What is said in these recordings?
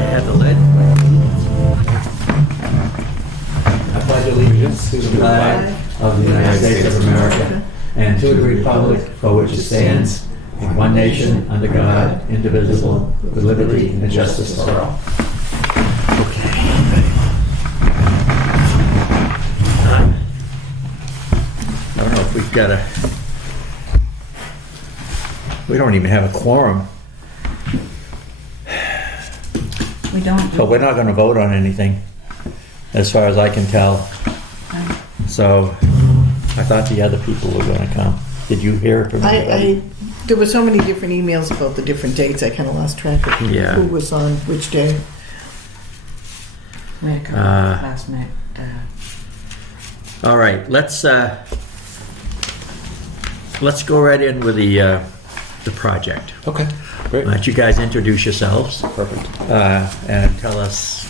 have the lead. I pledge allegiance to the flag of the United States of America and to the republic for which it stands, one nation, under God, indivisible, with liberty and justice for all. Okay. I don't know if we've got we don't even have a quorum. We don't. So we're not going to vote on anything, as far as I can tell. So I thought the other people were going to come. Did you hear from anybody? There were so many different emails about the different dates, I kind of lost track of who was on which day. We had a couple last night. All right, let's go right in with the project. Okay, great. Why don't you guys introduce yourselves? Perfect. And tell us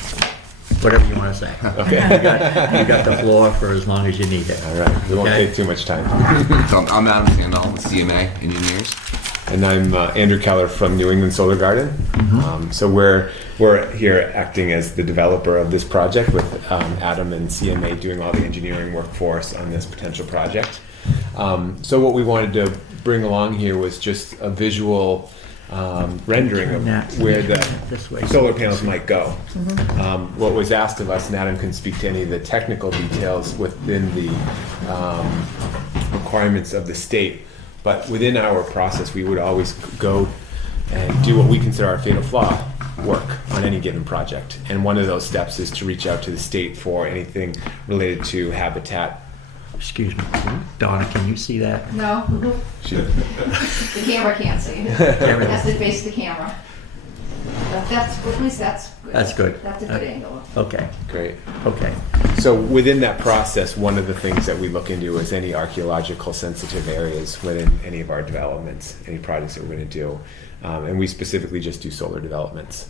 whatever you want to say. Okay. You got the floor for as long as you need it. All right, we won't Okay. take too much time. So I'm Adam Sandall with CMA Engineers. And I'm Andrew Keller from New England Solar Garden. So we're here acting as the developer of this project with Adam and CMA doing all the engineering work for us on this potential project. So what we wanted to bring along here was just a visual rendering of where the solar panels might go. What was asked of us, and Adam can speak to any of the technical details within the requirements of the state, but within our process we would always go and do what we consider our fatal flaw work on any given project. And one of those steps is to reach out to the state for anything related to habitat. Excuse me. Donna, can you see that? No, the camera can't see it. It has to face the camera. But at least that's good. That's good. That's a good angle. Okay. Great. Okay. So within that process, one of the things that we look into is any archaeological sensitive areas within any of our developments, any projects that we're going to do. And we specifically just do solar developments.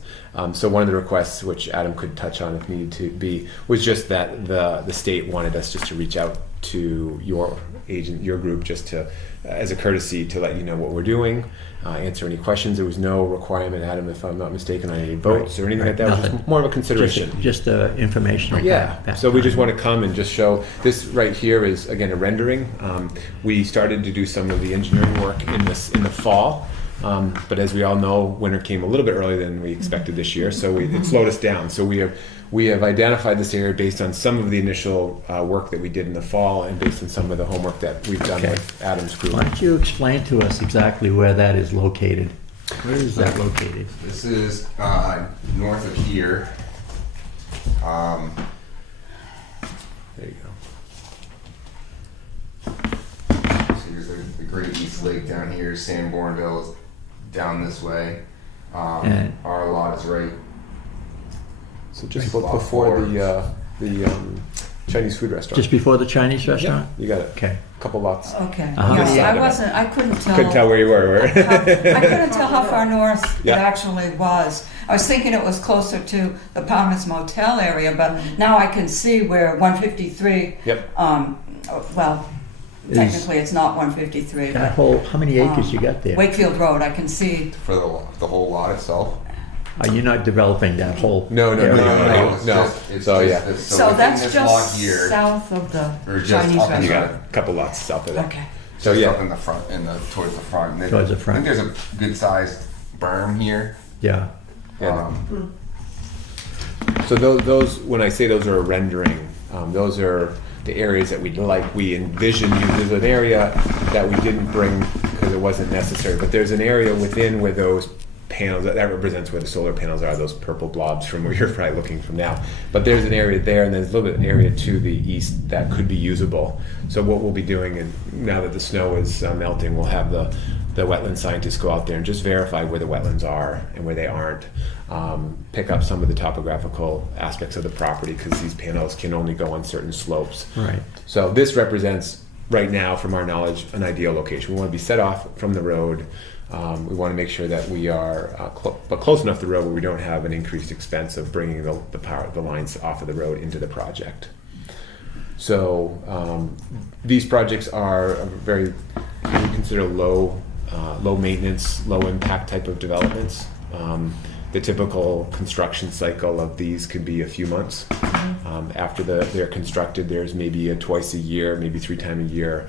So one of the requests, which Adam could touch on if needed to be, was just that the state wanted us just to reach out to your group, just to, as a courtesy, to let you know what we're doing, answer any questions. There was no requirement, Adam, if I'm not mistaken, on any votes or anything like that. It was just more of a consideration. Just informational. Yeah. So we just want to come and just show this right here is again a rendering. We started to do some of the engineering work in the fall. But as we all know, winter came a little bit earlier than we expected this year, so it slowed us down. So we have identified this area based on some of the initial work that we did in the fall and based on some of the homework that we've done with Adam's group. Why don't you explain to us exactly where that is located? Where is that located? This is north of here. There you go. So here's the Great East Lake down here. Sanbornville is down this way. Our lot is right. So just before the Chinese food restaurant. Just before the Chinese restaurant? You got it. Okay. A couple lots. Okay. Uh-huh. Yes, I couldn't tell. Couldn't tell where you were. I couldn't tell how far north Yeah. it actually was. I was thinking it was closer to the Palmer's Motel area, but now I can see where 153. Yep. Well, technically it's not 153, That but whole, how many acres you got there? Wakefield Road, I can see. For the whole lot itself. Are you not developing that whole? No. It's No. It's So, just yeah. this- So within that's this lot just here, south of the or just Chinese up in You restaurant. got a couple lots south of that. Okay. So just yeah. up in the front, towards the front. And Towards the front. I think there's a good sized berm here. Yeah. Yeah. So those, when I say those are a rendering, those are the areas that we envision. There's an area that we didn't bring because it wasn't necessary, but there's an area within where those panels, that represents where the solar panels are, those purple blobs from where you're probably looking from now. But there's an area there, and there's a little bit of an area to the east that could be usable. So what we'll be doing, and now that the snow is melting, we'll have the wetland scientists go out there and just verify where the wetlands are and where they aren't. Pick up some of the topographical aspects of the property because these panels can only go on certain slopes. Right. So this represents, right now, from our knowledge, an ideal location. We want to be set off from the road. We want to make sure that we are but close enough to the road where we don't have an increased expense of bringing the lines off of the road into the project. So these projects are we consider low maintenance, low impact type of developments. the typical construction cycle of these could be a few months. After they're constructed, there's maybe a twice a year, maybe 3 times a year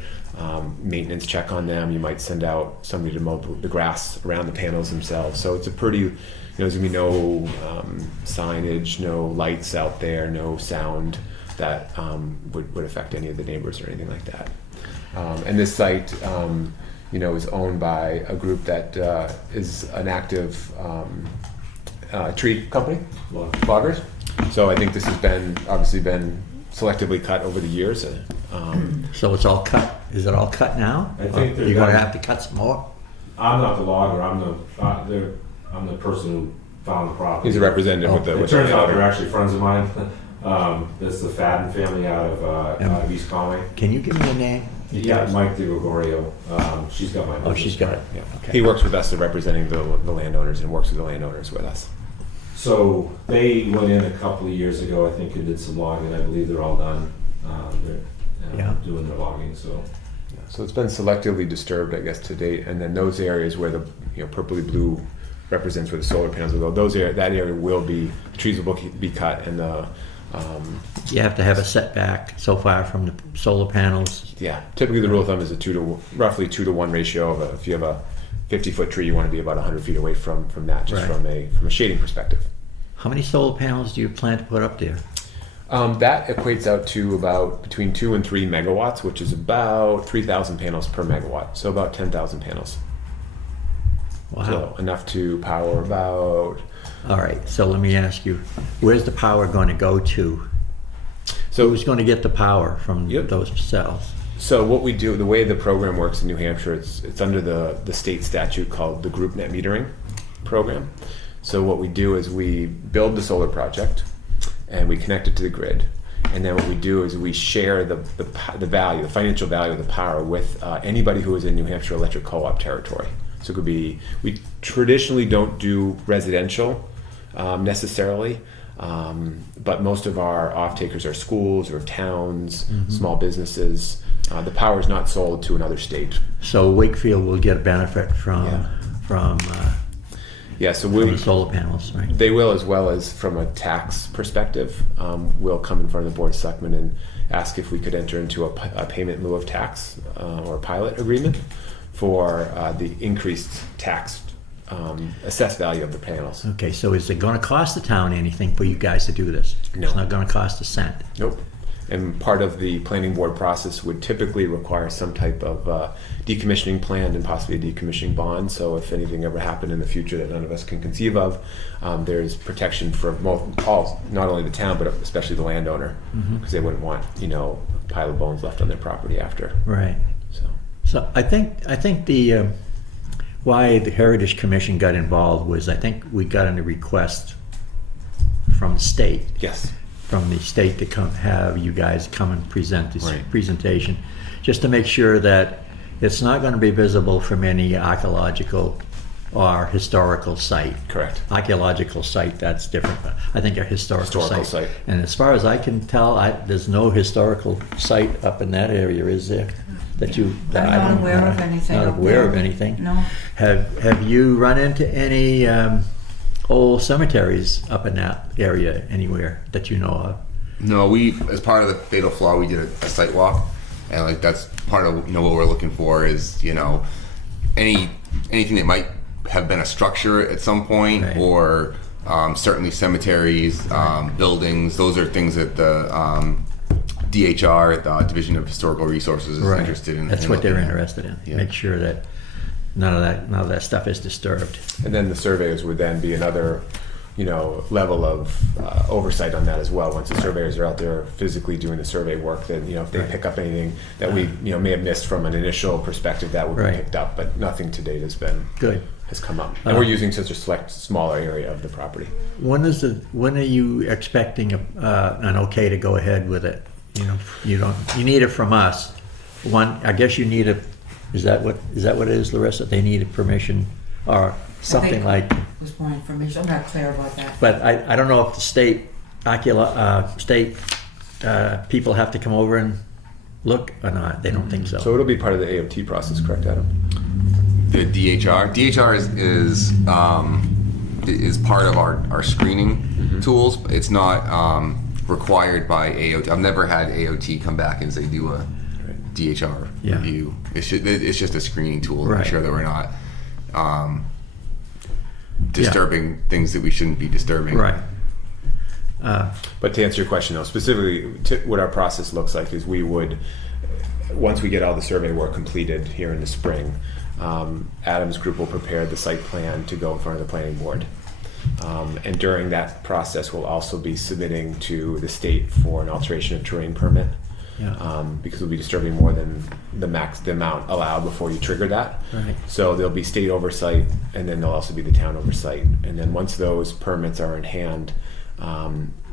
maintenance check on them. You might send out somebody to mow the grass around the panels themselves. So it's a pretty, there's gonna be no signage, no lights out there, no sound that would affect any of the neighbors or anything like that. And this site, is owned by a group that is an active tree company, loggers. So I think this has obviously been selectively cut over the years. So it's all cut. Is it all cut now? I think you're going to have to cut some more. I'm not the logger. I'm the person who found the property. He's a representative with It turns out they're actually friends of mine. It's the Fadden family out of East Conway. Can you give me a name? Yeah, Mike DeGregorio. She's got my. Oh, she's got it. Yeah. Okay. He works with us in representing the landowners and works with the landowners with us. So they went in a couple of years ago, I think, and did some logging. I believe they're all done. They're doing their logging. So it's been selectively disturbed, I guess, to date. And then those areas where the purpley blue represents where the solar panels will go. That area will be, the trees will be cut, and the you have to have a setback so far from the solar panels. Yeah, typically the rule of thumb is roughly 2 to 1 ratio of if you have a 50-foot tree, you want to be about 100 feet away from that, just from a shading perspective. How many solar panels do you plan to put up there? That equates out to about between 2 and 3 megawatts, which is about 3,000 panels per megawatt, so about 10,000 panels. Wow. So enough to power about. All right, so let me ask you, where's the power going to go to? So who's going to get the power from those cells? So what we do, the way the program works in New Hampshire, it's under the state statute called the Group Net Metering program. So what we do is we build the solar project and we connect it to the grid. And then what we do is we share the value, the financial value of the power with anybody who is in New Hampshire Electric Co-op territory. So it could be, we traditionally don't do residential necessarily, but most of our off-takers are schools or towns, small businesses. The power is not sold to another state. So Wakefield will get a benefit from the solar panels, right? They will, as well as from a tax perspective. We'll come in front of the Board of Selectmen and ask if we could enter into a payment in lieu of tax or a pilot agreement for the increased tax assessed value of the panels. Okay, so is it going to cost the town anything for you guys to do this? No. It's not going to cost a cent? Nope. And part of the planning board process would typically require some type of decommissioning plan and possibly a decommissioning bond. So if anything ever happened in the future that none of us can conceive of, there's protection for not only the town, but especially the landowner, because they wouldn't want, a pile of bones left on their property after. Right. So I think the why the Heritage Commission got involved was I think we got a request from the state. Yes. From the state to have you guys come and present this Right. presentation, just to make sure that it's not going to be visible from any archaeological or historical site. Correct. Archaeological site, that's different. But I think a historical site. And as far as I can tell, there's no historical site up in that area, is there? I'm not aware of anything. Not up aware there. of anything. No. Have you run into any old cemeteries up in that area anywhere that you know of? No, as part of the Fatal Flaw, we did a site walk, and that's part of what we're looking for is anything that might have been a structure at some point, right. or certainly cemeteries, buildings. Those are things that the DHR, the Division of Historical Resources, is interested in. That's what they're interested in. Yeah. Make sure that none of that stuff is disturbed. And then the surveyors would then be another, level of oversight on that as well. Once the surveyors are out there physically doing the survey work, then if they pick up anything that we may have missed from an initial perspective, that would be picked up. But nothing to date has come up. And we're using such a smaller area of the property. When are you expecting an okay to go ahead with it? You need it from us. I guess you need a. Is that what it is, Larissa? They need a permission or something like. Was more information. I'm not clear about that. But I don't know if the state people have to come over and look or not. They don't think so. So it'll be part of the AOT process, correct, Adam? The DHR is is part of our screening tools. It's not required by AOT. I've never had AOT come back and say do a DHR Yeah. review. It's just a screening tool to Right. make sure that we're not disturbing things that we shouldn't be disturbing. Right. But to answer your question, though, specifically, what our process looks like is we would, once we get all the survey work completed here in the spring, Adam's group will prepare the site plan to go in front of the planning board. And during that process, we'll also be submitting to the state for an alteration of terrain permit. Yeah. Because we'll be disturbing more than the amount allowed before you trigger that. Right. So there'll be state oversight, and then there'll also be the town oversight. And then once those permits are in hand,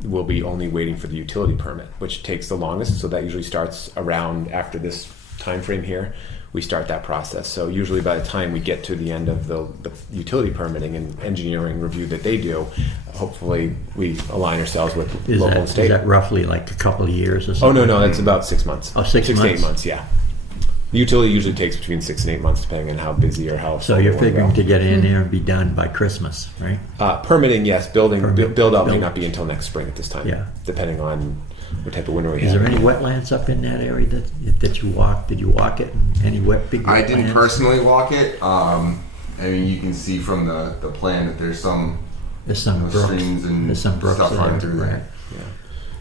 we'll be only waiting for the utility permit, which takes the longest. So that usually starts around after this time frame here. We start that process. So usually by the time we get to the end of the utility permitting and engineering review that they do, hopefully we align ourselves with local and state. Is that roughly like a couple of years or something? Oh, no, that's about 6 months. Oh, 6 6 to 8 months. months, yeah. The utility usually takes between 6 and 8 months, depending on how busy or how. So slow you're they wanna figuring go. to get in there and be done by Christmas, right? Permitting, yes. Build out may Build. not be until next spring at this time. Yeah. Depending on what type of winter we Is have. there any wetlands up in that area that you walked? Did you walk it? Any big wetlands? I didn't personally walk it. I mean, you can see from the plan that there's some There's some brooks. streams and There's some brooks stuff running through right. there.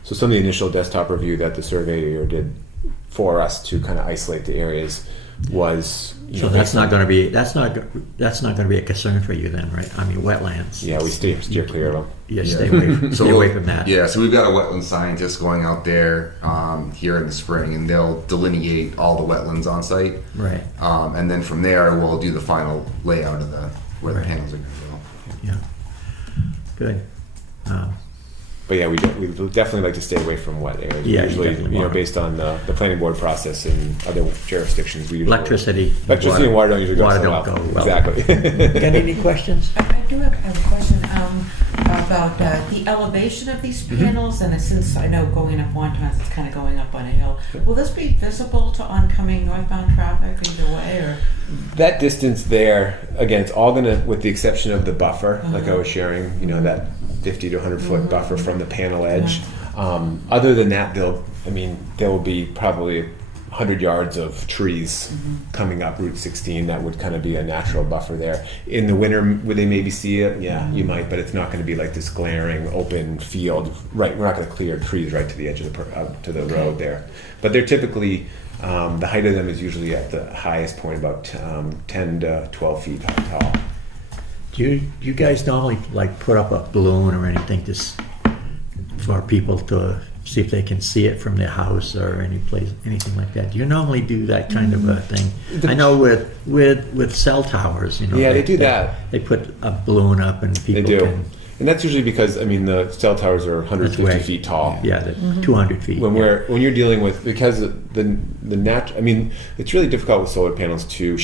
So some of the initial desktop review that the surveyor did for us to kind of isolate the areas was. So that's not going to be a concern for you then, right? I mean, wetlands. Yeah, we steer clear of them. Yeah, stay away from that. Yeah, so we've got a wetland scientist going out there here in the spring, and they'll delineate all the wetlands on site. Right. And then from there, we'll do the final layout of where the panels are going to go. Yeah. Good. But yeah, we definitely like to stay away from wet areas. Yeah, you Usually, definitely want. based on the planning board process in other jurisdictions, we usually Electricity and water don't usually go water so don't well. go well. Exactly. Got any questions? I do have a question about the elevation of these panels, and since I know going up Wonton, it's kind of going up on a hill. Will this be visible to oncoming northbound traffic either way, or? That distance there, again, it's all gonna, with the exception of the buffer, like I was sharing, that 50 to 100 foot buffer from the panel edge. Other than that, there will be probably 100 yards of trees coming up Route 16 that would kind of be a natural buffer there. In the winter, would they maybe see it? Yeah, you might, but it's not going to be like this glaring open field. Right, we're not going to clear trees right to the edge of to the road there. But they're typically, the height of them is usually at the highest point about 10 to 12 feet tall. Do you guys normally like put up a balloon or anything for people to see if they can see it from their house or anything like that? Do you normally do that kind of a thing? I know with cell towers, Yeah, they do that. They put a balloon up and people They do. can. And that's usually because, the cell towers are 150 That's way- feet tall. Yeah, the 200 feet. When yeah. when you're dealing with, because it's really difficult with solar panels to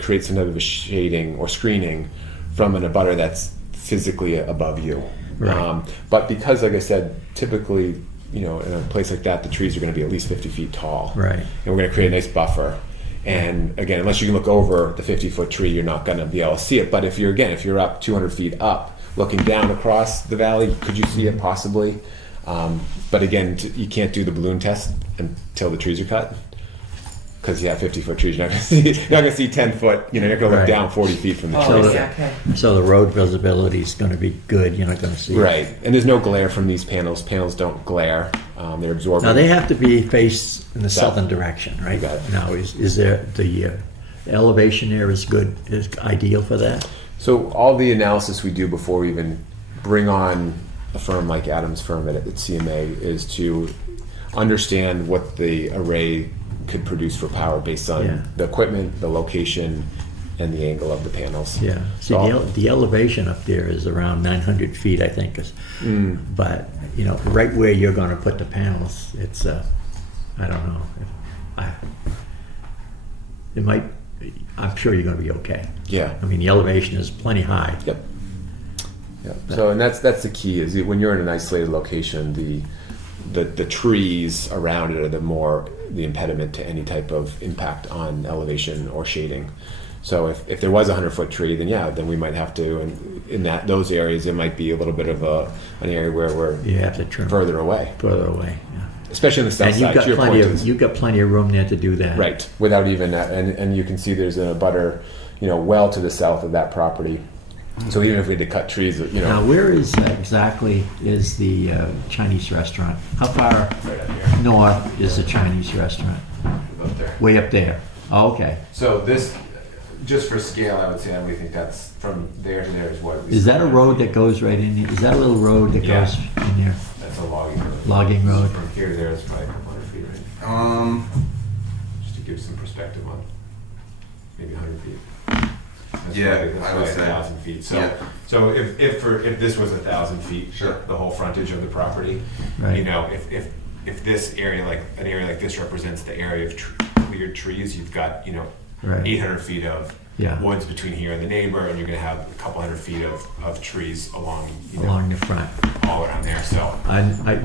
create some type of a shading or screening from an abutter that's physically above you. Right. But because, like I said, typically, in a place like that, the trees are going to be at least 50 feet tall. Right. And we're going to create a nice buffer. And again, unless you can look over the 50-foot tree, you're not going to be able to see it. But if you're up 200 feet up, looking down across the valley, could you see it possibly? But again, you can't do the balloon test until the trees are cut. Because 50-foot trees, you're not going to see 10 foot. You're not going to look Right. down 40 feet from the Oh, tree. yeah, okay. So the road visibility is going to be good. You're not going to see it. Right, and there's no glare from these panels. Panels don't glare; they're absorbing. Now they have to be faced in the southern direction, right? You got it. Now is there the elevation there is ideal for that? So all the analysis we do before we even bring on a firm like Adam's firm at CMA is to understand what the array could produce for power based on Yeah. the equipment, the location, and the angle of the panels. Yeah. See, the elevation up there is around 900 feet, I think. But right where you're going to put the panels, it's I don't know. It might. I'm sure you're going to be okay. Yeah. I mean, the elevation is plenty high. Yep. So, and that's the key is when you're in an isolated location, the trees around it are the impediment to any type of impact on elevation or shading. So if there was a 100-foot tree, then yeah, then we might have to, and in those areas, it might be a little bit of an area where we're You have to trim further away, yeah. especially on the south And you've side. got To your plenty point of, is, you've got plenty of room there to do that. right, without even that, and you can see there's a butter, well to the south of that property. So even if we had to cut trees, Now, where is exactly is the Chinese restaurant? How far right up here, north is the Chinese restaurant? up there. Way up there. Oh, okay. So this, just for scale, I would say, we think that's from there to there is what. Is that a road that goes right in there? Is that a little road that Yeah. goes in there? That's a logging road. Logging road. From here to there is probably a couple hundred feet, right? Just to give some perspective on, maybe 100 feet. That's Yeah, probably- that's I would probably say. 1,000 feet. So, Yeah. so if this was 1,000 feet, Sure. the whole frontage of the property, Right. if this area, like an area like this, represents the area of cleared trees, you've got Right. 800 feet of Yeah. woods between here and the neighbor, and you're going to have a couple hundred feet of trees along Along the front. all around there. So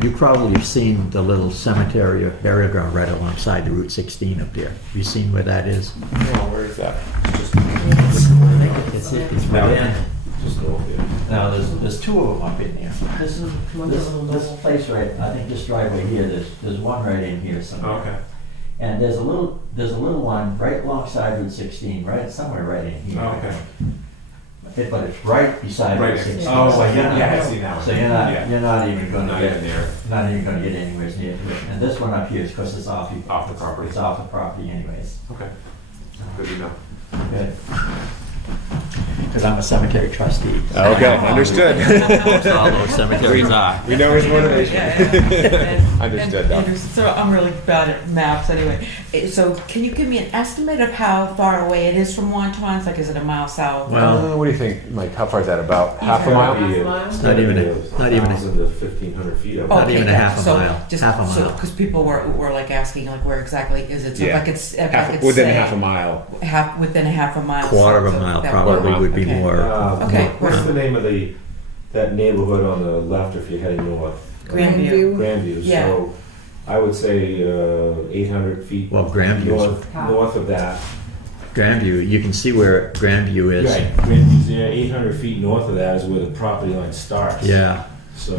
You probably have seen the little cemetery or burial ground right alongside the Route 16 up there. Have you seen where that is? where is that? It's right in. Just go over there. Now, there's two of them up in there. This place right, I think this driveway here, there's one right in here somewhere. Okay. And there's a little one right alongside Route 16, right, somewhere right in here. Okay. But it's right beside Route 16. Oh, So you're not- yeah, I see that one. So Yeah. you're not even gonna Not get, even there. not even gonna get anywhere near to it. And this one up here is because it's off Off the property. It's off the property anyways. Okay. Good to know. Good. Because I'm a cemetery trustee. Okay, understood. All those cemeteries are. We know his motivation. Yeah. Understood, though. So I'm really bad at maps anyway. So can you give me an estimate of how far away it is from Wontons? Like, is it a mile south? Well, What do you think, Mike? How far is that? About half a mile? It's not even a- 1,000 to 1,500 feet. Oh, Not even a half a so mile. Just, Half a mile. Because people were like asking like where exactly is it? So Yeah. if I could Within say half a mile. within a half a mile. Quarter of so a mile that probably mile. would be Okay. more. Okay. What's the name of that neighborhood on the left if you're heading north? Grandview. Grandview. Yeah. So I would say 800 feet Well, Grandview's, north of that. Grandview, you can see where Grandview is. Right, Grandview's there. 800 feet north of that is where the property line starts. Yeah. So,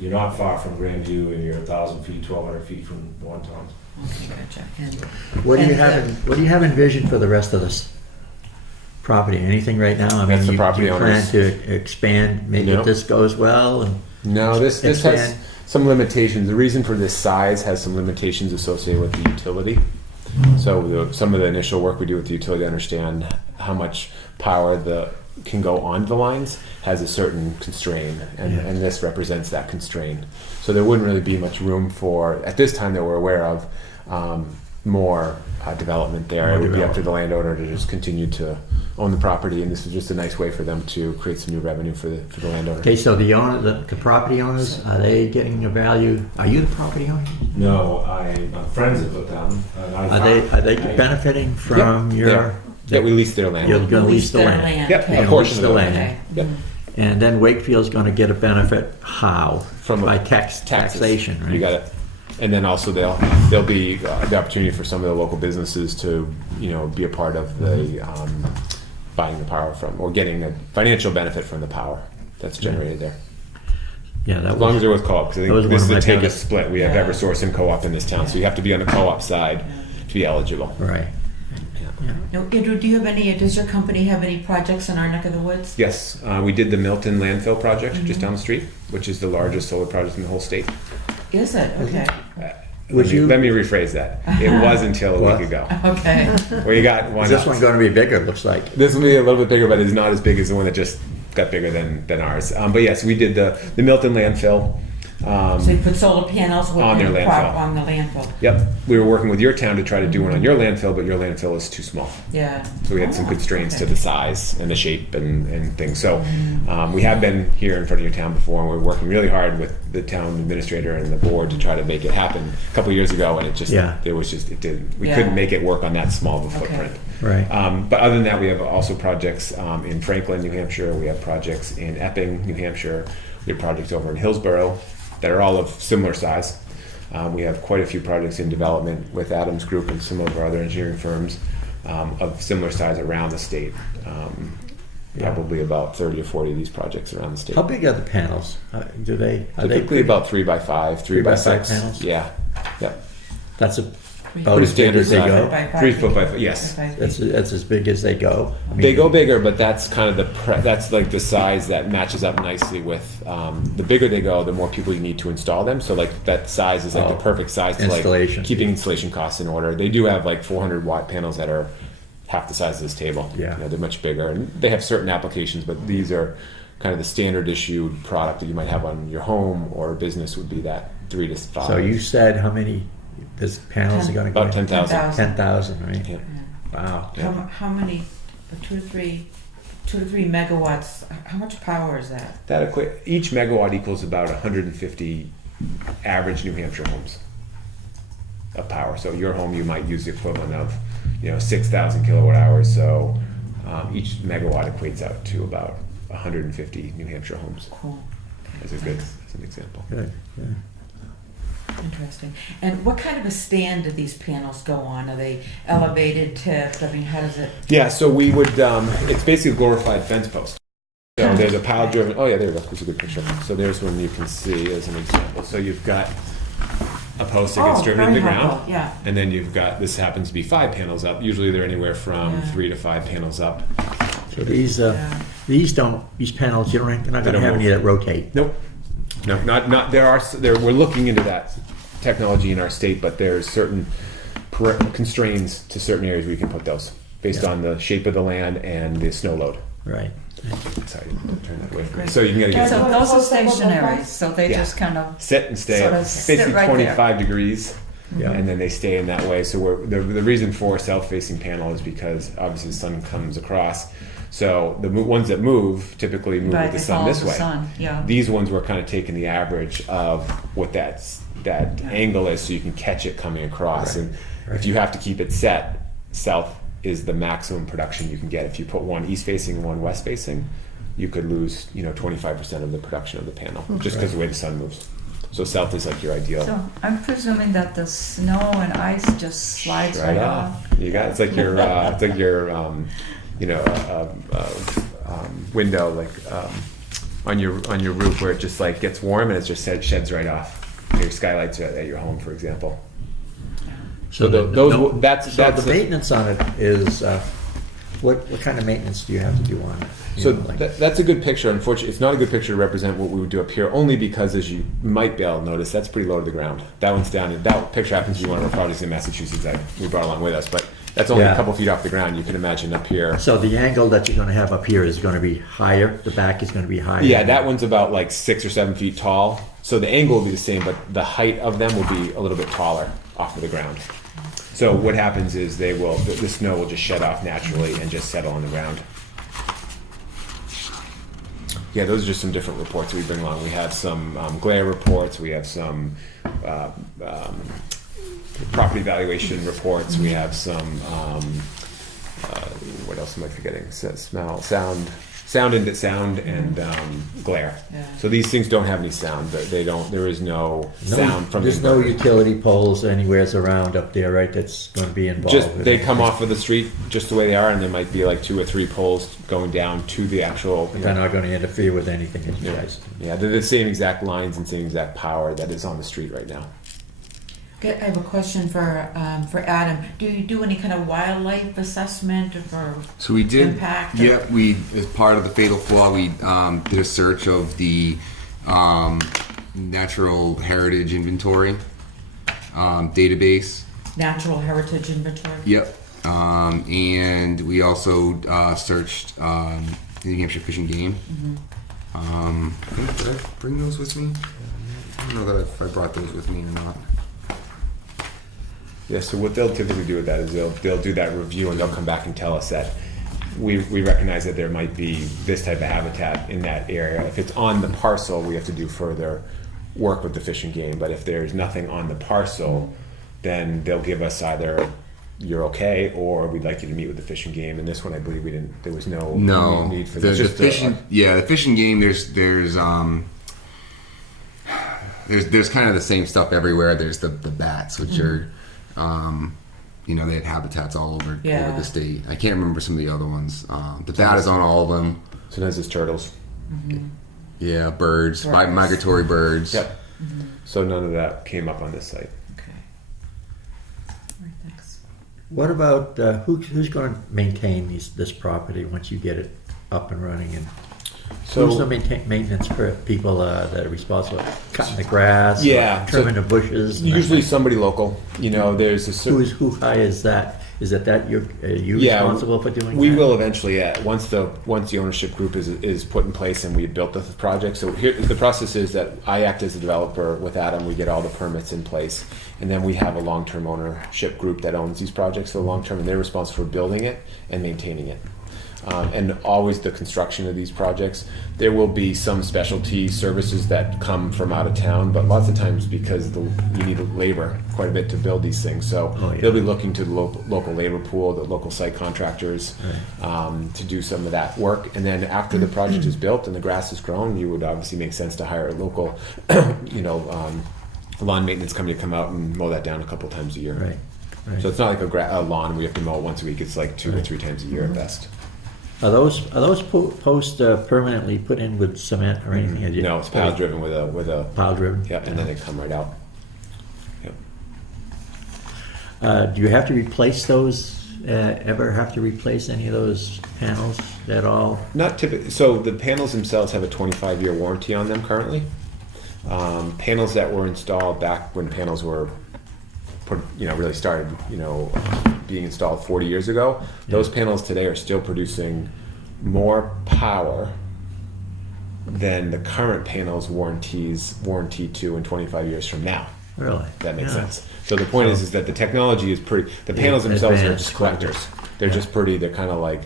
you're not far from Grandview, and you're 1,000 feet, 1,200 feet from Wontons. Okay, gotcha. And What do you And, have envisioned for the rest of this property? Anything right now? I mean, That's the property you owners. plan to expand, maybe No. if this goes well and No, this has Expand. some limitations. The reason for this size has some limitations associated with the utility. So some of the initial work we do with the utility to understand how much power can go onto the lines has a certain constraint, and this represents that constraint. So there wouldn't really be much room for, at this time that we're aware of, more development there. More It would be up to development. the landowner to just continue to own the property, and this is just a nice way for them to create some new revenue for the landowner. Okay, so the property owners, are they getting a value? Are you the property owner? No, I'm friends with them. And Are they benefiting from your? Yeah, we lease their land. You're going to lease the their land. Yep, Okay. You're a gonna portion lease of the the land. Okay. Yep. And then Wakefield's going to get a benefit how? From By taxes. taxation, right? You got it. And then also there'll be the opportunity for some of the local businesses to be a part of the buying the power from, or getting a financial benefit from the power that's generated there. Yeah, that As long as was, they're with co-op, because I that was think this is one a of my town that's biggest- split. We have Yeah. Eversource and co-op in this town, so you have to be on the co-op side to be eligible. right. Now, Andrew, does your company have any projects in our neck of the woods? Yes, we did the Milton landfill project just down the street, which is the largest solar project in the whole state. Is it? Okay. Would you- Let me rephrase that. It was until a What? week ago. Okay. Where you got one. Is this one going to be bigger, it looks like? This will be a little bit bigger, but it's not as big as the one that just got bigger than ours. But yes, we did the Milton landfill. So you put solar panels On their landfill. on the landfill. Yep, we were working with your town to try to do one on your landfill, but your landfill is too small. Yeah. So we had some Oh, constraints okay. to the size and the shape and things. So we have been here in front of your town before, and we're working really hard with the town administrator and the board to try to make it happen. A couple of years ago, and it didn't. We Yeah. couldn't make it work on that small of a Okay. footprint. Right. But other than that, we have also projects in Franklin, New Hampshire. We have projects in Epping, New Hampshire. We have projects over in Hillsborough that are all of similar size. We have quite a few projects in development with Adams Group and some of our other engineering firms. of similar size around the state. Probably about 30 or 40 of these projects around the state. How big are the panels? Are they Typically about 3 by 5, 3 by 6 panels? Yeah. Yep. That's about Pretty as big as they standard go. size. 3 foot by 5. Yes. That's as big as they go. I mean, They go bigger, but that's kind of that's like the size that matches up nicely with the bigger they go, the more people you need to install them. So like that size is like the perfect size to like Installation. keeping installation costs in order. They do have like 400 watt panels that are half the size of this table. Yeah. You know, they're much bigger, and they have certain applications, but these are kind of the standard issued product that you might have on your home or business would be that 3 to 5. So you said how many this panels are going to go? About 10,000. 10,000, right? Yeah. Wow. How many, 2 to 3 megawatts, how much power is that? Each megawatt equals about 150 average New Hampshire homes of power. So your home, you might use the equivalent of 6,000 kilowatt hours. So each megawatt equates out to about 150 New Hampshire homes. Cool. As an example. Good. Yeah. Interesting. And what kind of a stand do these panels go on? Are they elevated tips? I mean, how does it? Yeah, so we would, it's basically a glorified fence post. So there's a pile driven, oh yeah, there you go, there's a good picture. So there's one you can see as an example. So you've got a post that gets driven into the ground. Yeah. And then you've got, this happens to be 5 panels up. Usually they're anywhere from 3 to 5 panels up. So these panels, you're not going to don't have move. any that rotate. Nope. No, not we're looking into that technology in our state, but there's certain constraints to certain areas where you can put those based on the shape of the land and the snow load. Right. Sorry, turn that way from me. So you can get So those are stationary, so they just kind of sit and stay sort at of sit basically right 25 degrees. Yeah. And then they stay in that way. So the reason for a south-facing panel is because obviously the sun comes across. So the ones that move typically move with the sun this way. Yeah. These ones were kind of taking the average of what that angle is, so you can catch it coming across. Right. And if you have to keep it set, south is the maximum production you can get. If you put one east-facing and one west-facing, you could lose 25% of the production of the panel just because of the way the sun moves. So south is like your ideal. So I'm presuming that the snow and ice just slides right off. You got it's like your window like on your roof where it just like gets warm and it just sheds right off. Your skylights at your home, for example. So that's the maintenance on it is what kind of maintenance do you have to do on it? So that's a good picture. Unfortunately, it's not a good picture to represent what we would do up here, only because, as you might be able to notice, that's pretty low to the ground. That one's down. And that picture happens to be one of our projects in Massachusetts that we brought along with us, but that's only a couple feet off the ground. You can imagine up here. So the angle that you're going to have up here is going to be higher. The back is going to be higher. Yeah, that one's about like 6 or 7 feet tall. So the angle will be the same, but the height of them will be a little bit taller off of the ground. So what happens is the snow will just shed off naturally and just settle on the ground. Yeah, those are just some different reports we bring along. We have some glare reports. We have some property valuation reports. We have some, what else am I forgetting? Smell, sound and glare. Yeah. So these things don't have any sound. They don't. There is no sound from. There's the no inverter. utility poles anywhere around up there, right? That's going to be involved. Just they come off of the street just the way they are, and there might be like 2 or 3 poles going down to the actual. They're not going to interfere with anything. Yeah, they're the same exact lines and same exact power that is on the street right now. Okay, I have a question for Adam. Do you do any kind of wildlife assessment for So we did. impact? Yeah, we as part of the fatal flaw, we did a search of the natural heritage inventory database. Natural heritage inventory? Yep. And we also searched the New Hampshire Fish and Game. Did I bring those with me? I don't know that if I brought those with me or not. Yeah, so what they'll typically do with that is they'll do that review and they'll come back and tell us that we recognize that there might be this type of habitat in that area. If it's on the parcel, we have to do further work with the Fish and Game. But if there's nothing on the parcel, then they'll give us either you're okay or we'd like you to meet with the Fish and Game. And this one, I believe there was no need for this. The Fish and Game. There's kind of the same stuff everywhere. There's the bats, which are they had habitats all over Yeah. the state. I can't remember some of the other ones. The bat is on all of them. Sometimes it's turtles. Yeah, birds, Birds. migratory birds. Yep. So none of that came up on this site. Okay. All right, thanks. What about, who's going to maintain this property once you get it up and running? And who's the maintenance for people that are responsible, cutting the grass, Yeah, or trimming the bushes? and Usually that? somebody local. There's a certain... Who hires that? Is it that you Yeah, responsible for doing We that? will eventually, yeah. Once the ownership group is put in place and we built the project. So here, the process is that I act as a developer with Adam. We get all the permits in place, and then we have a long-term ownership group that owns these projects for the long term, and they're responsible for building it and maintaining it. And always the construction of these projects. There will be some specialty services that come from out of town, but lots of times because you need labor quite a bit to build these things. So they'll be looking to the local labor pool, the local site contractors, to do some of that work. And then after the project is built and the grass is grown, you would obviously make sense to hire a local, lawn maintenance company to come out and mow that down a couple times a year. Right. So it's not like a lawn we have to mow once a week. It's like 2 or 3 times a year at best. Are those posts permanently put in with cement or anything? Have you- No, it's pile driven with a Pile driven? yeah, and then they come right out. Yep. Do you have to replace those? Ever have to replace any of those panels at all? Not typically. So the panels themselves have a 25-year warranty on them currently. Panels that were installed back when panels were really started, being installed 40 years ago, those panels today are still producing more power than the current panels warranty to in 25 years from now. Really? If that makes Yeah. sense. So the point is that the technology is pretty, the panels themselves are just collectors. They're just pretty, they're kind of like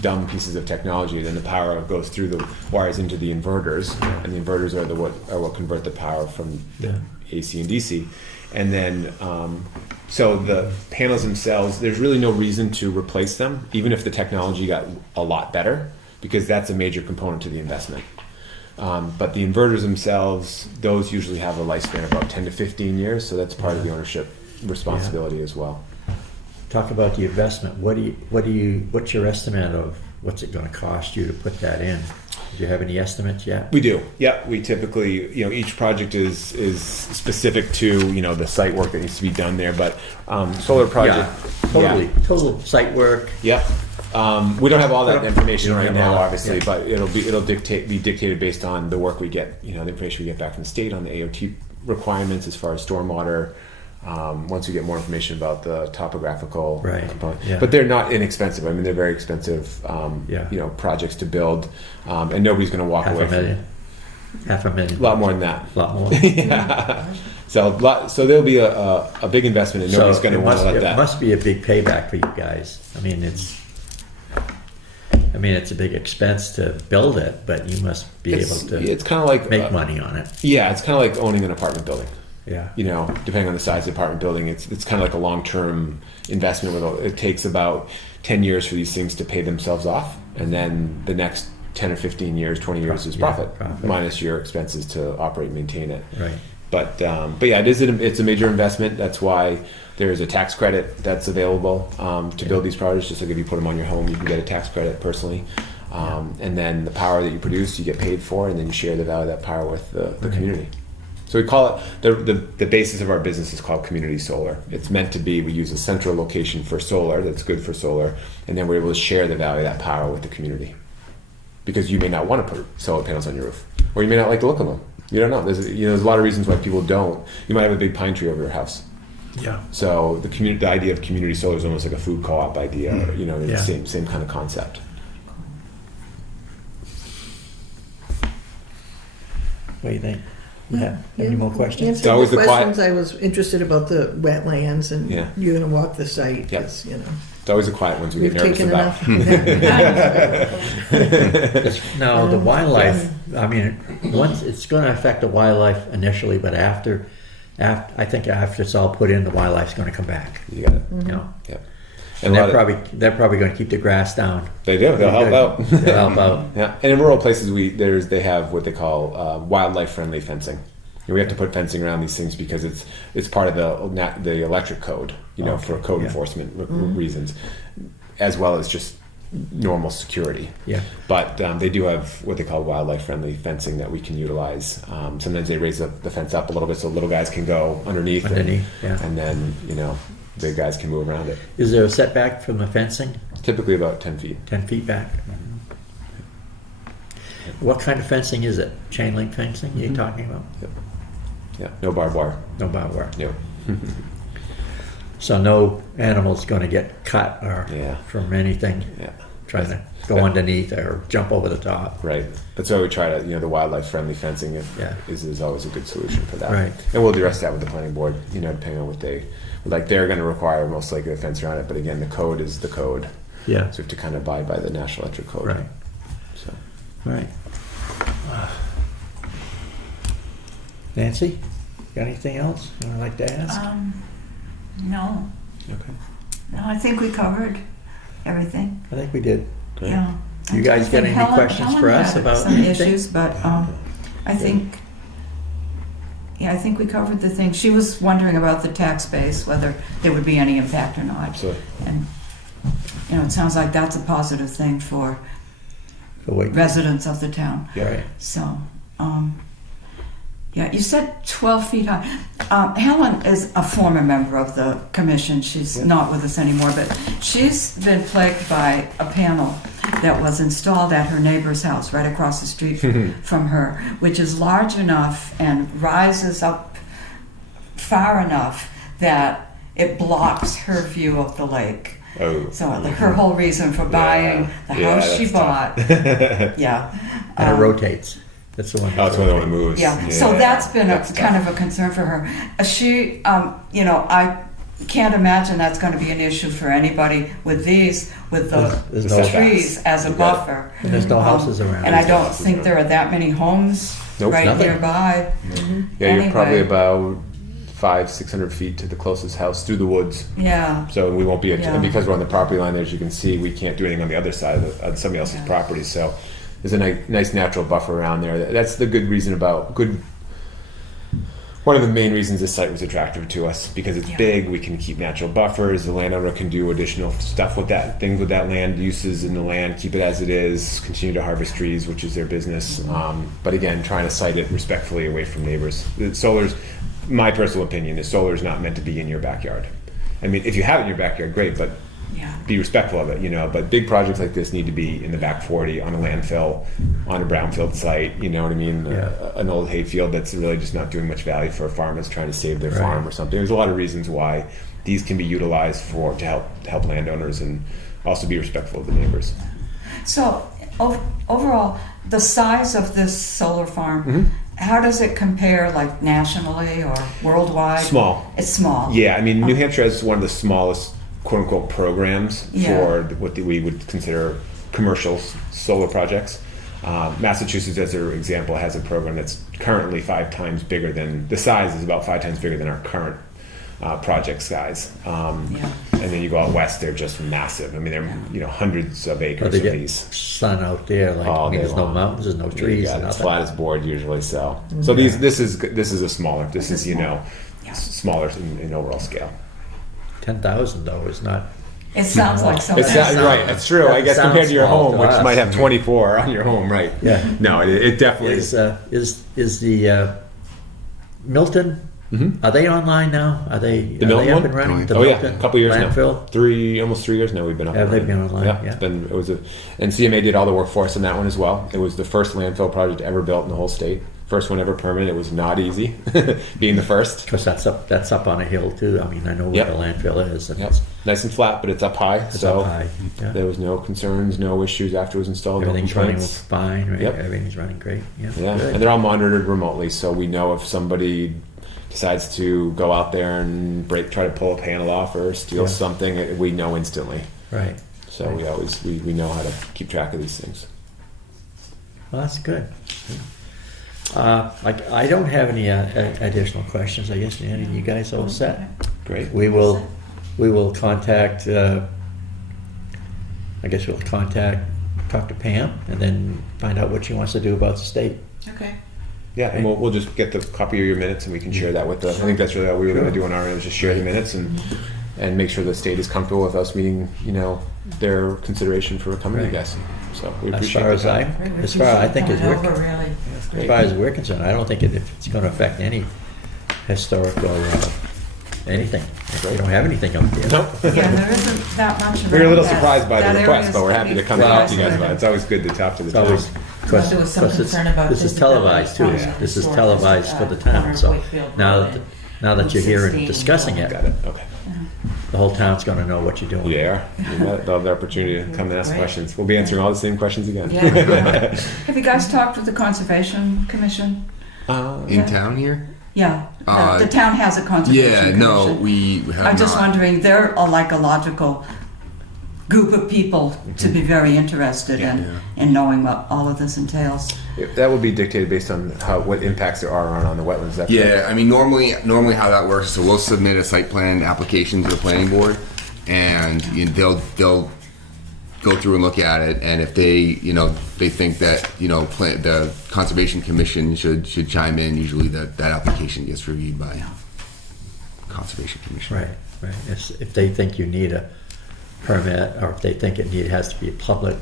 dumb pieces of technology. Then the power goes through the wires into the inverters, and the inverters are what convert the power from the AC and DC. And then, so the panels themselves, there's really no reason to replace them, even if the technology got a lot better, because that's a major component to the investment. But the inverters themselves, those usually have a lifespan of about 10 to 15 years, so that's part of the ownership responsibility as well. Talk about the investment. What's your estimate of what's it going to cost you to put that in? Do you have any estimates yet? We do. Yeah, we typically, each project is specific to, the site work that needs to be done there. But solar project, total site work. Yep. We don't have all that information You don't right have all now, that, obviously, yeah. but it'll be dictated based on the work we get, the information we get back from the state on the AOT requirements as far as stormwater. Once we get more information about the topographical component, but they're not inexpensive. I mean, they're very expensive, projects to build, and nobody's going to walk away from $500,000. a lot more than that. A lot more. Yeah. So there'll be a big investment, and nobody's going to want to let that. It must be a big payback for you guys. I mean, it's a big expense to build it, but you must be able to. It's kind of like make money on it. Yeah, it's kind of like owning an apartment building. Yeah. Depending on the size of the apartment building, it's kind of like a long-term investment. It takes about 10 years for these things to pay themselves off, and then the next 10 or 15 years, 20 years is profit minus your expenses to operate and maintain it. Right. But yeah, it's a major investment. That's why there is a tax credit that's available to build these projects. Just like if you put them on your home, you can get a tax credit personally. And then the power that you produce, you get paid for, and then you share the value of that power with the community. So we call it, the basis of our business is called community solar. It's meant to be, we use a central location for solar that's good for solar, and then we're able to share the value of that power with the community. Because you may not want to put solar panels on your roof, or you may not like the look of them. You don't know. There's a lot of reasons why people don't. You might have a big pine tree over your house. Yeah. So the idea of community solar is almost like a food co-op idea. The same kind of concept. What do you think? Yeah. Any more questions? Answer always the the quiet- questions. I was interested about the wetlands, and you're going to walk the site. Yep. 'Cause, It's always the quiet ones we we've get nervous taken about. enough. No, the wildlife. I mean, once it's going to affect the wildlife initially, but after I think after it's all put in, the wildlife's going to come back. You got it. You know, Yeah. and they're probably going to keep the grass down. They do. They'll help out. They'll help out. Yeah. And in rural places, they have what they call wildlife friendly fencing. we have to put fencing around these things because it's part of the electric code, for code enforcement reasons, as well as just normal security. Yeah. But they do have what they call wildlife-friendly fencing that we can utilize. Sometimes they raise the fence up a little bit so little guys can go underneath, yeah. and then big guys can move around it. Is there a setback from the fencing? Typically about 10 feet. 10 feet back? What kind of fencing is it? Chain link fencing you're talking about? Yep. Yeah, no barbed wire. No barbed wire. Yep. So no animal's going to get cut or from anything trying to go underneath or jump over the top. Right. That's why we try to, the wildlife-friendly fencing is always a good solution for that. Right. And we'll address that with the planning board, depending on what they're going to require most likely a fence around it. But again, the code is the code. Yeah. So we have to kind of abide by the National Electric Code. Right. So. Right. Nancy, got anything else you would like to ask? No. Okay. No, I think we covered everything. I think we did. Great. Yeah. You guys got any questions for us had about some anything? issues, but I think we covered the thing. She was wondering about the tax base, whether there would be any impact or not. Absolutely. And it sounds like that's a positive thing for Wakefield. residents of the town. Yeah. Right. So, you said 12 feet high. Helen is a former member of the commission. She's not with us anymore, but she's been plagued by a panel that was installed at her neighbor's house right across the street from her, which is large enough and rises up far enough that it blocks her view of the lake. Oh. So her whole reason for buying the house she bought. And it rotates. That's the one. Oh, it's one that moves. Yeah. So that's been kind of a concern for her. She, I can't imagine that's going to be an issue for anybody with the There's no trees as a buffer. And there's no houses around. And I don't think there are that many homes right Nothing. nearby. Yeah, you're probably Anyway. about 500-600 feet to the closest house through the woods. Yeah. So we won't be, Yeah. and because we're on the property line, as you can see, we can't do anything on the other side of somebody else's property. So there's a nice natural buffer around there. That's the good reason one of the main reasons this site was attractive to us, because it's big, we can keep natural buffers, the landowner can do additional stuff with that, things with that land, uses in the land, keep it as it is, continue to harvest trees, which is their business. But again, trying to site it respectfully away from neighbors. My personal opinion is solar is not meant to be in your backyard. I mean, if you have it in your backyard, great, but be respectful of it, but big projects like this need to be in the back 40, on a landfill, on a brownfield site, you know what I mean? An old hayfield that's really just not doing much value for a farmer that's trying to save their farm or something. There's a lot of reasons why these can be utilized to help landowners and also be respectful of the neighbors. So overall, the size of this solar farm, how does it compare, like nationally or worldwide? Small. It's small. Yeah, I mean, New Hampshire has one of the smallest quote-unquote programs for what we would consider commercial solar projects. Massachusetts, as an example, has a program that's currently 5 times bigger than, the size is about 5 times bigger than our current project size. And then you go out west, they're just massive. I mean, they're hundreds of acres They of get these. sun out there, All day there's no long. mountains, there's no trees. Yeah, and it's nothing. flat as board usually. So this is a smaller. This is smaller in overall scale. 10,000 though is not. It sounds like so. It's That not, right. That's true. I guess sounds compared to your small home, to which us. might have 24 on your home, right? Yeah. No, it definitely Is the Milton? Are they online now? Are they The Milton up one? and running? The Oh yeah, Milton a couple years landfill? now. Almost 3 years now we've been up. Have and they been online? Yeah, Yeah. and CMA did all the work for us in that one as well. It was the first landfill project ever built in the whole state. First one ever permanent. It was not easy, being the first. Because that's up on a hill too. I mean, I know where Yep. the landfill is. And Yep. Nice and flat, but it's up high. It's so up high. Yeah. there was no concerns, no issues after it was installed. Everything's no running complaints. fine, right? Yep. Everything's running great. Yeah. Yeah, Good. and they're all monitored remotely, so we know if somebody decides to go out there and try to pull a panel off or steal something, we know instantly. Right. So we know how to keep track of these things. Well, that's good. I don't have any additional questions. I guess Nanny, you guys all set? Great. We will contact. I guess we'll talk to Pam and then find out what she wants to do about the state. Okay. Yeah, and we'll just get the copy of your minutes and we can share that with the, I think that's really what we were gonna do on our end, was just share the minutes and make sure the state is comfortable with us meeting, their consideration for coming to you guys. So we As appreciate far the as time. I think as Coming we're, over, really. as far as we're concerned, I don't think it's going to affect any historical anything. We don't have anything up there. Nope. Yeah, there isn't that much around We were a little that- surprised by that the area request, is but we're happy to come and Well, talk to you guys about it. It's always good to talk to the It's always, town. because There was some concern about this is televised too. visibility from This is historic, televised for the town, corner of so Wakefield now Road that, and now that you're here and 16 discussing it, Got it, okay. the whole town's going to know what you're doing. Yeah, they'll have the opportunity to come and ask Great. questions. We'll be answering all the same questions again. Yeah. Have you guys talked with the Conservation Commission? In town here? Yeah, Uh, the town has a Conservation Yeah, Commission. no, we have I'm just not. wondering, they're like a logical group of people to be very interested in knowing what all of this entails. That will be dictated based on what impacts there are on the wetlands. Is that correct? Yeah, I mean, normally how that works, so we'll submit a site plan application to the planning board, and they'll go through and look at it, and if they think that the Conservation Commission should chime in, usually that application gets reviewed by Conservation Commission. Right, right. If they think you need a permit, or if they think it has to be a public,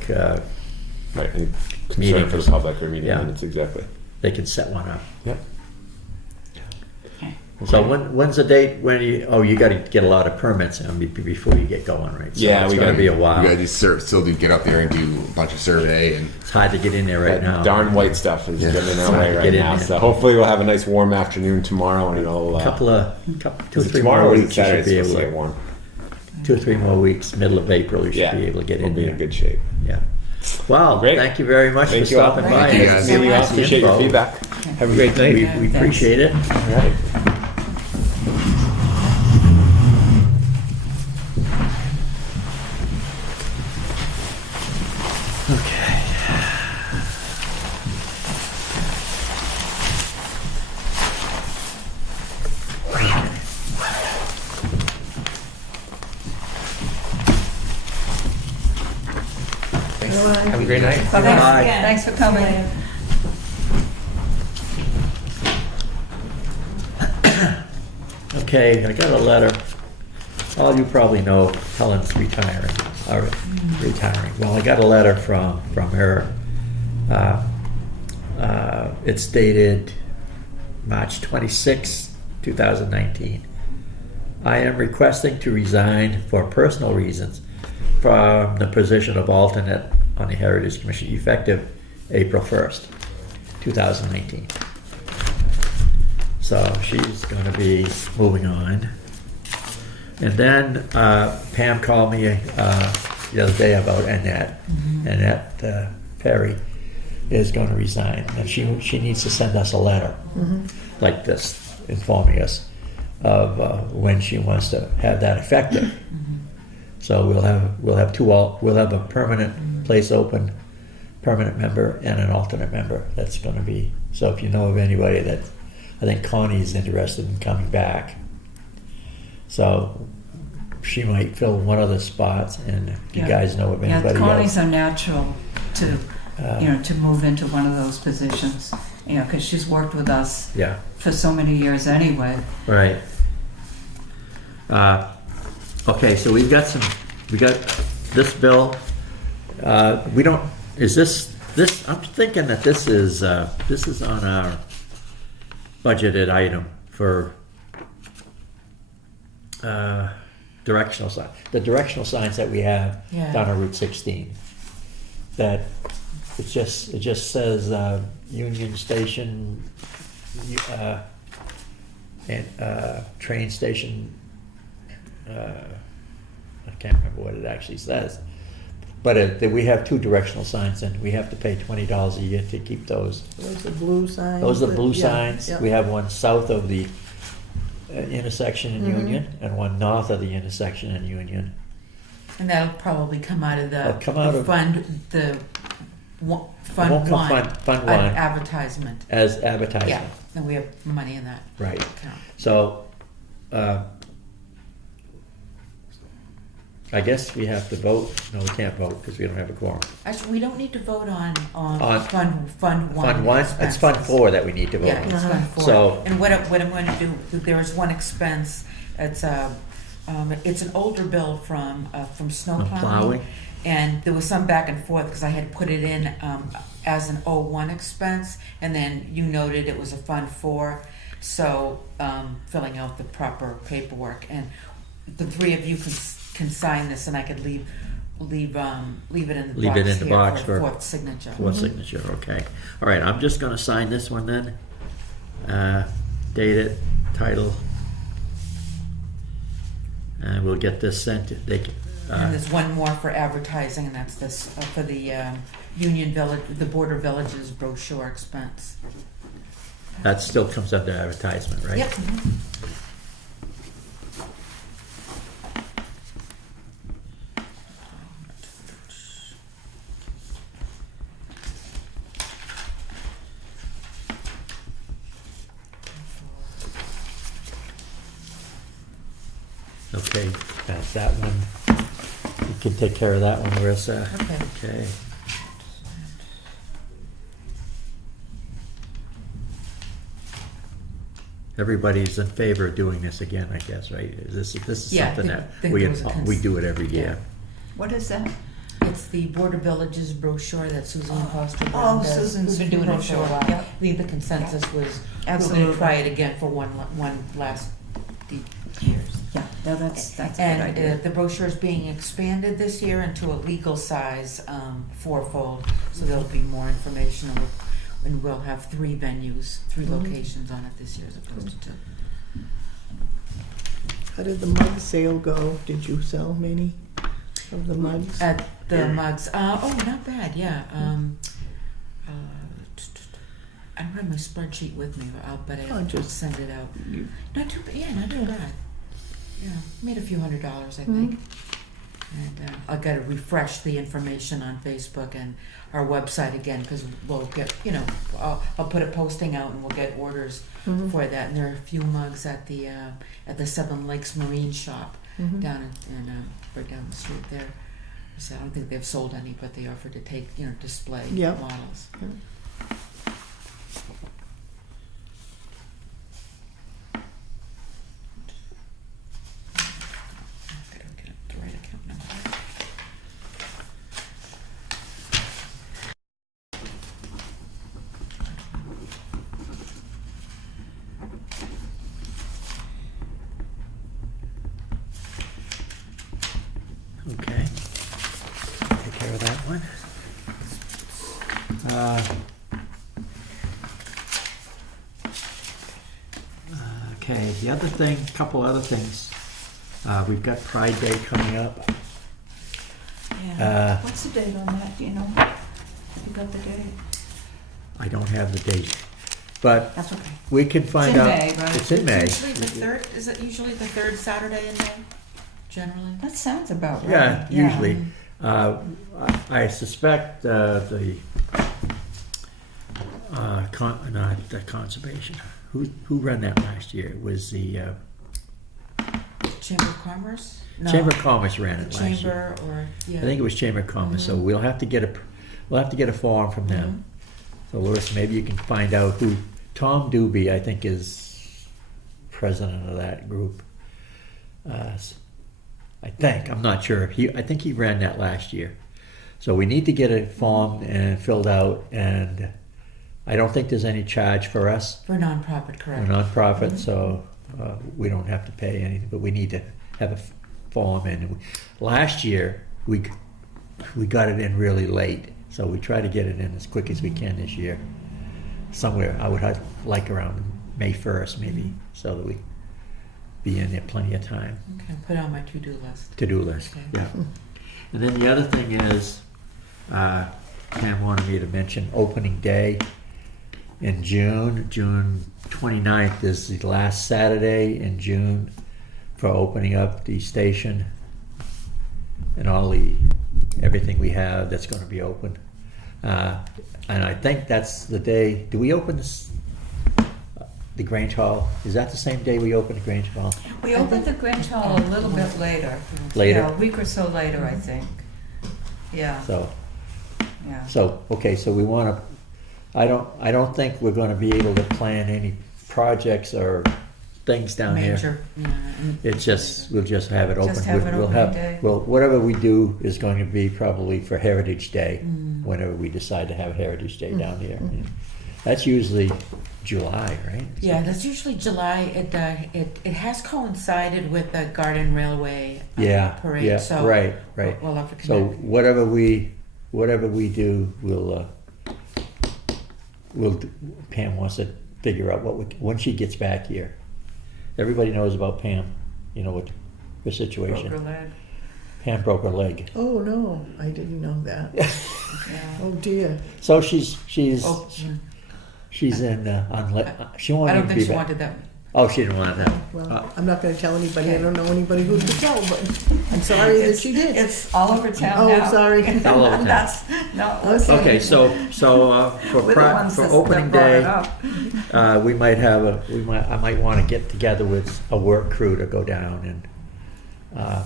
Right, any Meeting concern for or the public or meeting Yeah. minutes, exactly. they can set one up. Yep. So when's the date when you got to get a lot of permits before you get going, right? So Yeah, it's we going to gotta- be a We while. gotta still get up there and do a bunch of survey, and It's hard to get in there right That now. darn white stuff is Yeah. getting in It's our hard way to right get in now. there. So hopefully we'll have a nice warm afternoon tomorrow, and it'll. Two is or it three tomorrow more or is it weeks, you Saturday? should be It's able supposed to get to. warm. 2 or 3 more weeks, middle of April, you should Yeah, be able to get we'll in be there. in good shape. Yeah. Well, Great. thank you very much Thank for you all. stopping by. Thank you, and guys. giving Meeting you all. us the Appreciate your info. feedback. Have a great We night. appreciate it. All right. Okay. Have a great night. Bye. Thanks for coming. Okay, I got a letter. All you probably know, Helen's retiring. Retiring. Well, I got a letter from her. It's dated March 26, 2019. I am requesting to resign for personal reasons from the position of alternate on the Heritage Commission effective April 1st, 2019. So she's going to be moving on. And then Pam called me the other day about Annette. Annette Perry is going to resign, and she needs to send us a letter like this, informing us of when she wants to have that effective. So we'll have a permanent place open, permanent member, and an alternate member. That's going to be. So if you know of anybody that, I think Connie's interested in coming back. So she might fill one of the spots, and if you guys know of anybody Connie's else. a natural to to move into one of those positions. Because she's worked with us Yeah, for so many years anyway. right. Okay, so we got this bill. We don't. Is this? I'm thinking that this is on our budgeted item for directional sign. The directional signs that we have Yeah. down on Route 16. That it just says Union Station and train station. I can't remember what it actually says. But we have 2 directional signs, and we have to pay $20 a year to keep those. Those are blue signs. Those are the blue yeah, signs. yeah. We have one south of the intersection in Union, and one north of the intersection in Union. And that'll probably come out of the It'll come out of- fund, fund won't come one. Fund An One advertisement. as advertising. Yeah, and we have money in that Right. account. So, I guess we have to vote. No, we can't vote because we don't have a quorum. Actually, we don't need to vote on On Fund 1. Fund 1, it's expenses. Fund 4 that we need to vote Yeah, on. it's Fund 4. So- And what I'm going to do, there is one expense, it's an older bill from snow From plowing. plowing? And there was some back and forth because I had put it in as an 01 expense, and then you noted it was a Fund 4. So filling out the proper paperwork, and the three of you can sign this, and I could leave it in the Leave box it in the here box for a for- fourth signature. For signature, okay. All right, I'm just gonna sign this one then. Date it, title. And we'll get this sent, And there's one more for advertising, and that's this for the Union Village, the Border Villages brochure expense. that still comes under advertisement, right? Yep. Okay, that's that one. You can take care of that one, Marissa. Okay. Okay. Everybody's in favor of doing this again, I guess, right? This is Yeah, I something think- that think we there was a we do it every year. What is that? It's the Border Villages brochure that Susan Foster Oh, does. Susan's We've been doing it for a brochure, while. yep. I think the consensus was we're Absolutely. going to try it again for one last years. Yeah, no, that's a good And idea. the brochure is being expanded this year into a legal size, fourfold, so there'll be more information, and we'll have 3 venues, 3 locations on it this year as opposed to 2. How did the mug sale go? Did you sell many of the mugs? At the mugs, not bad, yeah. I don't have my spreadsheet with me, but Oh, I'll just- send it out. You- Not too bad. Yeah, made a few $100s, I think. And I've got to refresh the information on Facebook and our website again, because we'll get, I'll put a posting out and we'll get orders for that. And there are a few mugs at the Seven Lakes Marine Shop down in right down the street there. So I don't think they've sold any, but they offer to take, display Yep. models. Yep. Gotta get the right account number. Okay. Take care of that one. Okay, the other thing, couple other things. We've got Pride Day coming up. Yeah. What's the date on that, do you know? You got the date? I don't have the date, but That's okay. we can find in out. May, right? It's in May. Usually the third, is it usually the third Saturday in May, generally? That sounds about right. Yeah, usually. I suspect the not the conservation. Who ran that last year? It was the Chamber of Commerce? No. Chamber of Commerce ran The it last year. Chamber or, yeah. I think it was Chamber of Commerce. So we'll have to get a form from them. So Louis, maybe you can find out who Tom Doobie, I think, is president of that group. I think, I'm not sure. I think he ran that last year. So we need to get a form and filled out, and I don't think there's any charge for us. For nonprofit, We're correct? nonprofit, so we don't have to pay anything, but we need to have a form in. Last year, we got it in really late, so we try to get it in as quick as we can this year. Somewhere, I would like around May 1st maybe, so that we be in there plenty of time. Okay, put it on my to-do list. To-do list, Okay. yeah. And then the other thing is, Pam wanted me to mention opening day in June. June 29th is the last Saturday in June for opening up the station and everything we have that's going to be open. And I think that's the day. Do we open this? the Grange Hall, is that the same day we open the Grange Hall? We opened the Grange Hall a little bit later. Later? Yeah, a week or so later, I think. Yeah, So, yeah. okay, so we want to, I don't think we're going to be able to plan any projects or things down here. Major, yeah, and- It's just, we'll just have it open. Just have it We'll opening day. Well, whatever we do is going to be probably for Heritage Day, whenever we decide to have Heritage Day down here. That's usually July, right? Yeah, that's usually July. It has coincided with the Garden Railway parade. Yeah, So right. We'll have to So connect. whatever we do, Pam wants to figure out when she gets back here. Everybody knows about Pam, what her situation. Broker leg. Pam broke her leg. Oh, no, I didn't know that. Yeah. Oh, dear. So she's Oh, in she I wanted don't to think be she back. wanted that. Oh, she didn't want that. Well, I'm not going to tell anybody. I don't know anybody who to tell, but I'm sorry that she did. It's all over town Oh, now. sorry. All over town. That's, no. Okay. Okay, so We're the ones for that opening brought day, it up. I might want to get together with a work crew to go down and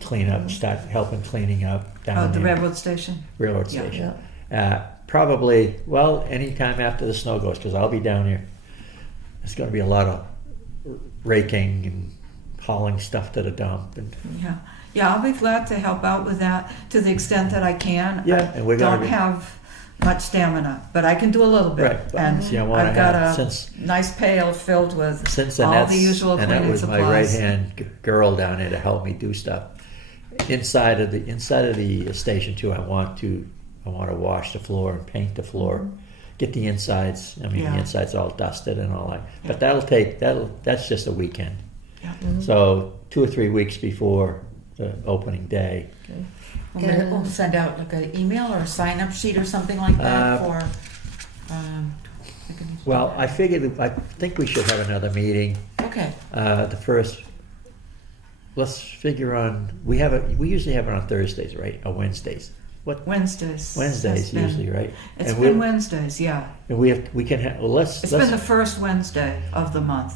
clean up, start helping cleaning up down The there. railroad station? Railroad Yeah. station. Probably, well, anytime after the snow goes, because I'll be down here. There's going to be a lot of raking and hauling stuff to the dump. And Yeah, I'll be glad to help out with that to the extent that I can. Yeah, I and we're gonna don't be- have much stamina, but I can do a little bit. Right, but, And see, I wanna I've got have- a since- nice pail filled with since all Annette's, the usual Annette cleaning was my supplies. right-hand girl down there to help me do stuff. Inside of the station too, I want to wash the floor and paint the floor. Get the insides. I mean, Yeah. the inside's all dusted and all that. Yeah. But that's just a weekend. Yeah. So 2 or 3 weeks before the opening day. We'll send out like an email or a sign-up sheet or something like that for. Well, I think we should have another meeting. Okay. The first. Let's figure on. We usually have it on Thursdays, right? Or Wednesdays. What? Wednesdays. Wednesdays It's been- usually, right? It's And been Wednesdays, yeah. And we can have. Well, let's Been the first Wednesday of the month.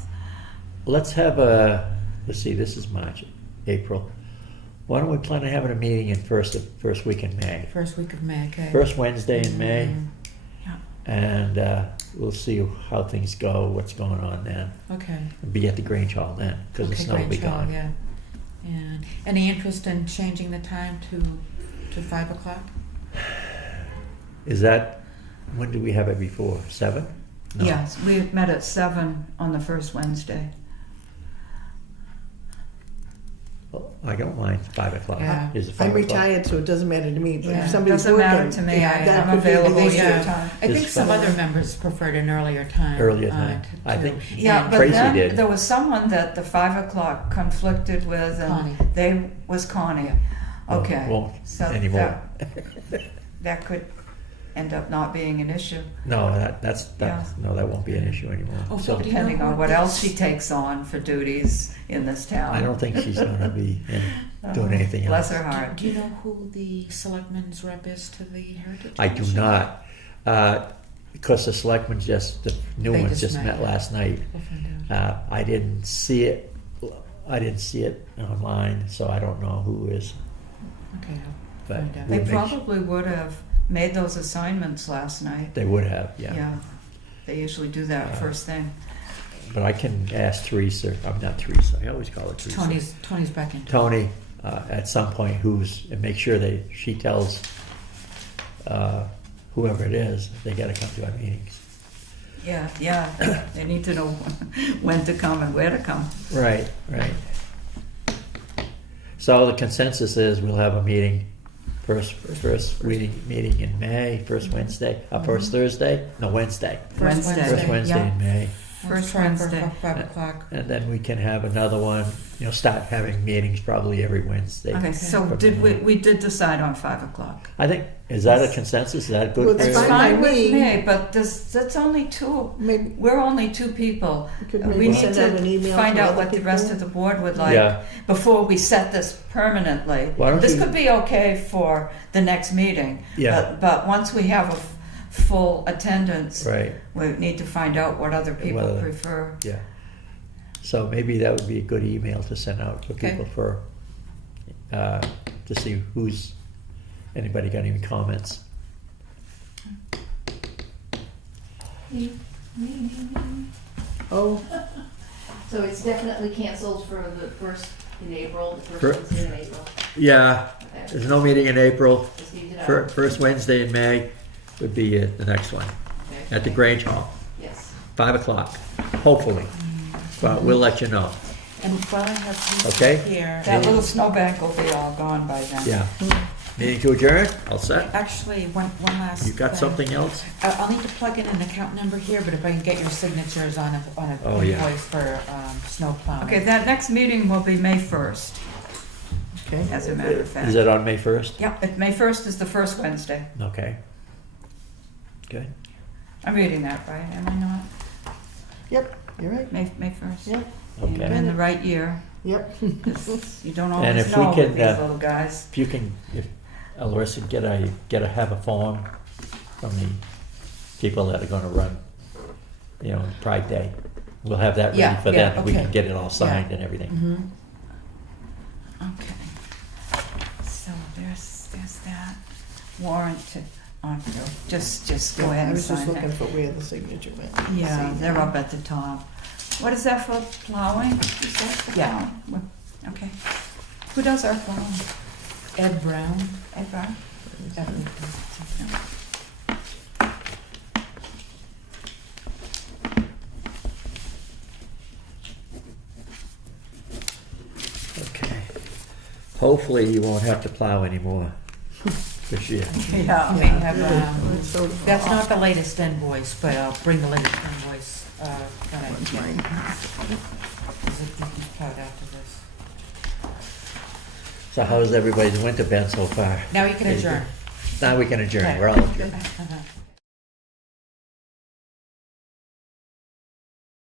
let's have let's see, this is March, April. Why don't we plan on having a meeting in first week in May? First week of May, okay. First Wednesday in May, Yeah. and we'll see how things go, what's going on then. Okay. And be at the Grange Hall then, because the Okay, snow will be great, Charlie, gone. yeah. And any interest in changing the time to 5 o'clock? Is that, when did we have it before? 7? No. Yes, we met at 7 on the first Wednesday. Well, I don't mind 5 o'clock. Yeah. Is it 5 I'm o'clock? retired, so it doesn't matter to me. But Yeah. if somebody's Doesn't working, matter to me. that I'm could be the available issue. yeah. I think Is some fine. other members preferred an earlier time. Earlier time. I think- Yeah, And- but Tracy then did. there was someone that the 5 o'clock conflicted with, and Connie. was Connie. Okay, Won't so anymore. that could end up not being an issue, No, that's Yeah. no, that won't be an issue anymore. Oh, So do you know depending who on what this- else she takes on for duties in this town. I don't think she's going to be doing anything Bless else. her heart. Do you know who the selectman's rep is to the Heritage I do Commission? not, because the selectmen the new They ones just just met. met last night. We'll find out. I didn't see it. I didn't see it online, so I don't know who is. Okay, I'll But find out. They we'll make probably would have made those assignments last night. They would have, yeah. They usually do that first thing. But I can ask Teresa. I'm not Teresa. I always call her Teresa. Tony's back in. Tony, at some point, and make sure she tells whoever it is they got to come to our meetings. Yeah, they need to know when to come and where to come. Right. So the consensus is we'll have a meeting, first meeting in May, first Wednesday, first Thursday, no, Wednesday. Wednesday. First Wednesday Yeah. in May. First Try for Wednesday. 5 o'clock. And then we can have another one, start having meetings probably every Wednesday. Okay, so From did then on. we did decide on 5 o'clock. I think, is that a consensus? Is that good? Well, for it's It's everyone? fine. fine by with me. me, but that's only two. Maybe We're only 2 people. we could We maybe need send out an to email find to out other what the rest people. of the board would like Yeah. before we set this permanently. Why don't This you- could be okay for the next meeting. Yeah. But once we have a full attendance. Right, We need to find out what other people Whether- prefer. yeah. So maybe that would be a good email to send out for Okay. people to see anybody got any comments. Oh, So it's definitely canceled for the first in April, the For- first Wednesday in April. Yeah, Okay, there's no meeting in April. just need to know. First Wednesday in May would be the next one, Okay. at the Grange Hall, Yes. 5 o'clock, hopefully. But we'll let you know, And while I have you Okay. here, That little snowbank will be all gone by then. yeah. Meeting to adjourn, all set? actually, one last. You got thing. something else? I'll need to plug in an account number here, but if I can get your signatures on a Oh, yeah. invoice for snow plowing. Okay, that next meeting will be May 1st, okay. as a matter of fact. Is it on May 1st? Yep, May 1st is the first Wednesday. Okay. Good. I'm reading that right, am I not? Yep, you're right. May 1st? Yep, I'm Okay. in the right year. yep. 'Cause you don't And always if we know can, with these little guys. If you can, if Larissa have a form from the people that are gonna run, Pride Day. We'll have that ready Yeah, for yeah, them. We can okay. get it all signed and everything. Mhm. Okay. So there's that warrant to, just go ahead I and was just sign looking it. for where the signature went. Yeah, See. they're up at the top. What is that for, plowing? Is that for Yeah. plowing? Okay. Who does our plowing? Ed Brown. Ed Brown? Okay. Hopefully you won't have to plow anymore this year. Yeah. We have, Well, so- that's not the latest invoice, but I'll bring the latest invoice when I What's can. mine? Is it plowed after this? So how's everybody's winter been so far? Now you can adjourn. Now we can adjourn. Okay. We're all adjourned. Uh-huh.